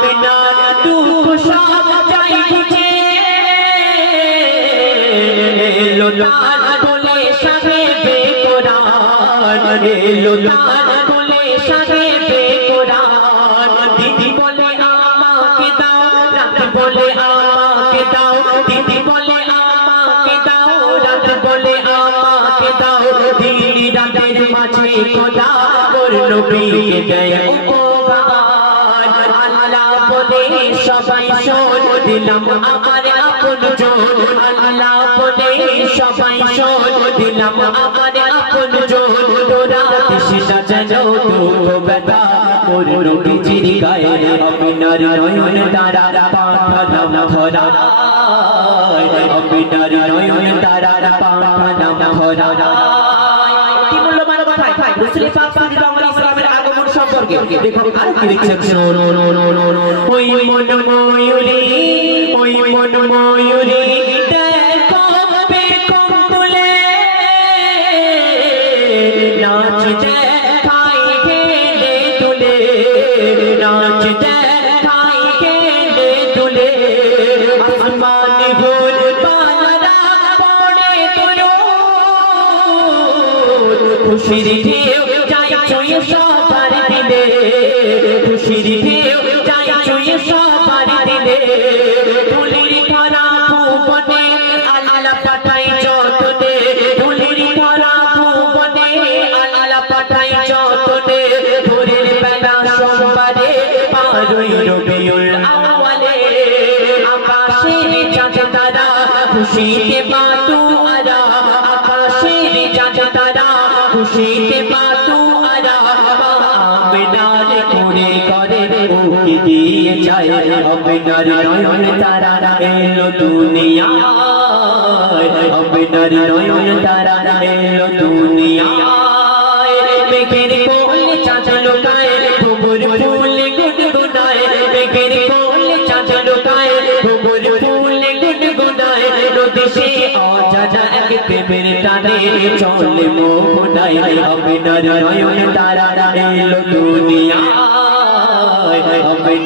পিনার দুঃখ সব যাই বুঝে লোলার মাঝে খোদা ওর নবীকে দেয় উপহার। আল্লাহ বলে, সবাই শোন, দিলাম আমার আপন জন আল্লাহ বলে, সবাই শোন, দিলাম আমার আপন জন তোরা দিশটা যেন দুঃখ ব্যথা? ওর নবীজির গায়ে অবিনার নয়ন তারা পাঠালাম ধরা। অবিনার নয়ন তারা পাঠালাম ধরা। রসুল পাক সাল্লাল্লাহু ইসলামের আগমন সম্পর্কে দেখো, আর কি লিখছেন ওই মন ময়ূরী ওই মন ময়ূরী দেখো বেকম তুলে নাচ দেখাই গেলে তুলে, নাচ দেখাই খুশির ঢেউ যাই ছুঁয়ে সবার দিলে। খুশির ঢেউ যাই ছুঁয়ে সবার দিলে। তুলির ধরা ভুবনে আল্লাহ পাঠাই যতনে। তুলির ধরা ভুবনে আল্লাহ পাঠাই যতনে। ভোরের বেলা সোমবারে পারই রবিউল আউয়ালে আকাশের চাঁদ তারা খুশিতে বাতু দিয়ে যায় আবেদার নয়ন তারা এলো দুনিয়া আবেদার নয়ন তারা এলো দুনিয়া মেঘের কোলে চাঁদ লোকায় ভুবুর ফুলে গুনগুনায়। মেঘের কোলে চাঁদ লোকায় ভুবুর ফুলে গুনগুনায়। নদী সে অজানা এক প্রেমের টানে চলে মোহনায়। অবিনার নয়ন তারা এলো দুনিয়া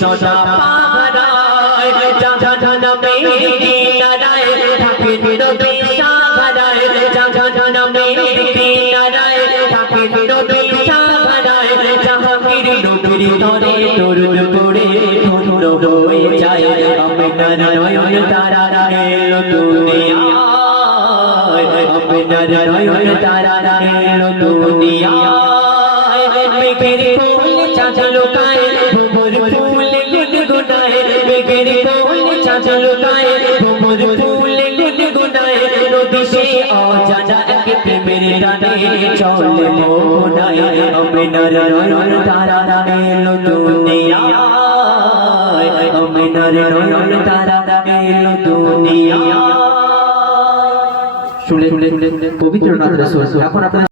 সদা পাহারায় হয়ে নয়ন তারা এলো দুনিয়া আপনার নয়ন লোকায় কোলে চাঁদ লোকায় ভোমর ফুলে গুনগুনায় নদী সে অজানা এক প্রেমের টানে, চলে মোহনায় আপনার নয়ন তারা এলো দুনিয়া আপনার নয়ন তারা এলো দুনিয়া শুনলেন পবিত্র নাথ এখন আপনার